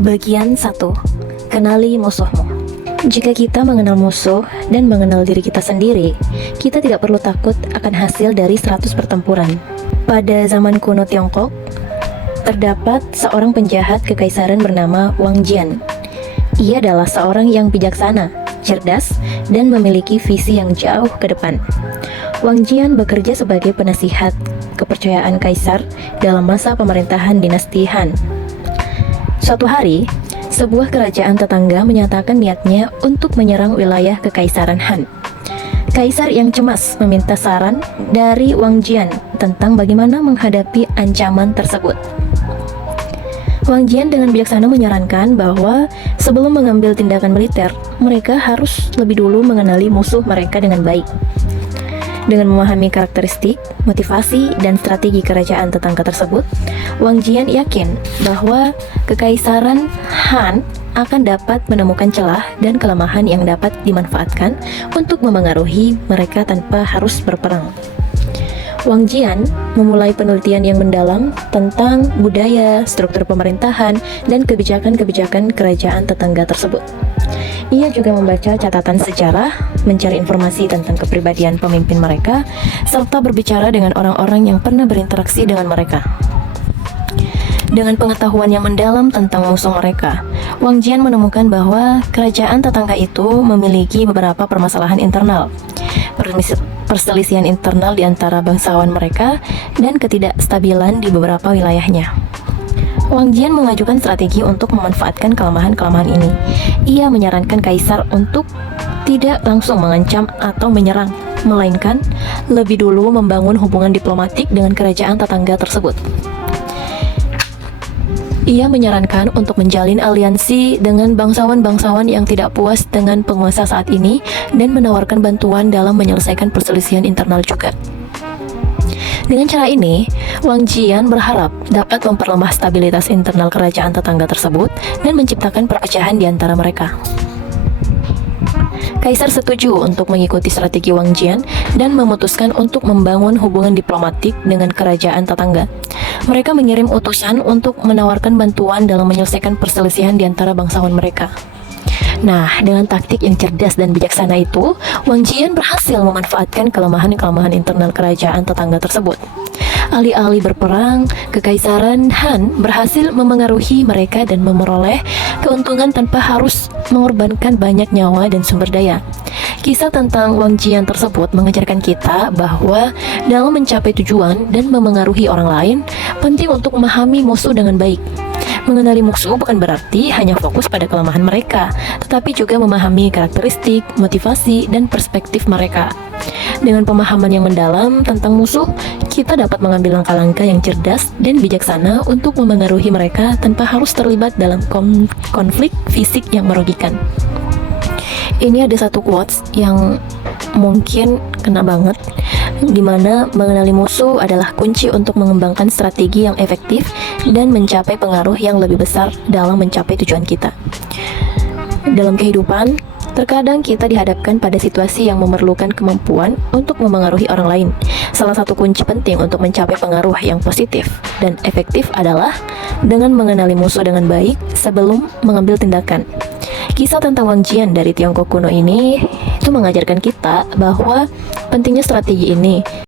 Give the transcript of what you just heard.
Bagian 1. Kenali musuhmu. Jika kita mengenal musuh dan mengenal diri kita sendiri, kita tidak perlu takut akan hasil dari 100 pertempuran. Pada zaman kuno Tiongkok, terdapat seorang penjahat kekaisaran bernama Wang Jian. Ia adalah seorang yang bijaksana, cerdas, dan memiliki visi yang jauh ke depan. Wang Jian bekerja sebagai penasihat kepercayaan kaisar dalam masa pemerintahan dinasti Han. Suatu hari, sebuah kerajaan tetangga menyatakan niatnya untuk menyerang wilayah kekaisaran Han. Kaisar yang cemas meminta saran dari Wang Jian tentang bagaimana menghadapi ancaman tersebut. Wang Jian dengan bijaksana menyarankan bahwa sebelum mengambil tindakan militer, mereka harus lebih dulu mengenali musuh mereka dengan baik. Dengan memahami karakteristik, motivasi, dan strategi kerajaan tetangga tersebut, Wang Jian yakin bahwa kekaisaran Han akan dapat menemukan celah dan kelemahan yang dapat dimanfaatkan untuk memengaruhi mereka tanpa harus berperang. Wang Jian memulai penelitian yang mendalam tentang budaya, struktur pemerintahan, dan kebijakan-kebijakan kerajaan tetangga tersebut. Ia juga membaca catatan sejarah, mencari informasi tentang kepribadian pemimpin mereka, serta berbicara dengan orang-orang yang pernah berinteraksi dengan mereka. Dengan pengetahuan yang mendalam tentang musuh mereka, Wang Jian menemukan bahwa kerajaan tetangga itu memiliki beberapa permasalahan internal, perselisihan internal di antara bangsawan mereka, dan ketidakstabilan di beberapa wilayahnya. Wang Jian mengajukan strategi untuk memanfaatkan kelemahan-kelemahan ini. Ia menyarankan kaisar untuk tidak langsung mengancam atau menyerang, melainkan lebih dulu membangun hubungan diplomatik dengan kerajaan tetangga tersebut. Ia menyarankan untuk menjalin aliansi dengan bangsawan-bangsawan yang tidak puas dengan penguasa saat ini dan menawarkan bantuan dalam menyelesaikan perselisihan internal juga. Dengan cara ini, Wang Jian berharap dapat memperlemah stabilitas internal kerajaan tetangga tersebut dan menciptakan perpecahan di antara mereka. Kaisar setuju untuk mengikuti strategi Wang Jian dan memutuskan untuk membangun hubungan diplomatik dengan kerajaan tetangga. Mereka mengirim utusan untuk menawarkan bantuan dalam menyelesaikan perselisihan di antara bangsawan mereka. Nah, dengan taktik yang cerdas dan bijaksana itu, Wang Jian berhasil memanfaatkan kelemahan-kelemahan internal kerajaan tetangga tersebut. Alih-alih berperang, kekaisaran Han berhasil memengaruhi mereka dan memperoleh keuntungan tanpa harus mengorbankan banyak nyawa dan sumber daya. Kisah tentang Wang Jian tersebut mengajarkan kita bahwa dalam mencapai tujuan dan memengaruhi orang lain, penting untuk memahami musuh dengan baik. Mengenali musuh bukan berarti hanya fokus pada kelemahan mereka, tetapi juga memahami karakteristik, motivasi, dan perspektif mereka. Dengan pemahaman yang mendalam tentang musuh, kita dapat mengambil langkah-langkah yang cerdas dan bijaksana untuk memengaruhi mereka tanpa harus terlibat dalam konflik fisik yang merugikan. Ini ada satu quotes yang mungkin kena banget, dimana mengenali musuh adalah kunci untuk mengembangkan strategi yang efektif dan mencapai pengaruh yang lebih besar dalam mencapai tujuan kita. Dalam kehidupan, terkadang kita dihadapkan pada situasi yang memerlukan kemampuan untuk memengaruhi orang lain. Salah satu kunci penting untuk mencapai pengaruh yang positif dan efektif adalah dengan mengenali musuh dengan baik sebelum mengambil tindakan. Kisah tentang Wang Jian dari Tiongkok kuno ini itu mengajarkan kita bahwa pentingnya strategi ini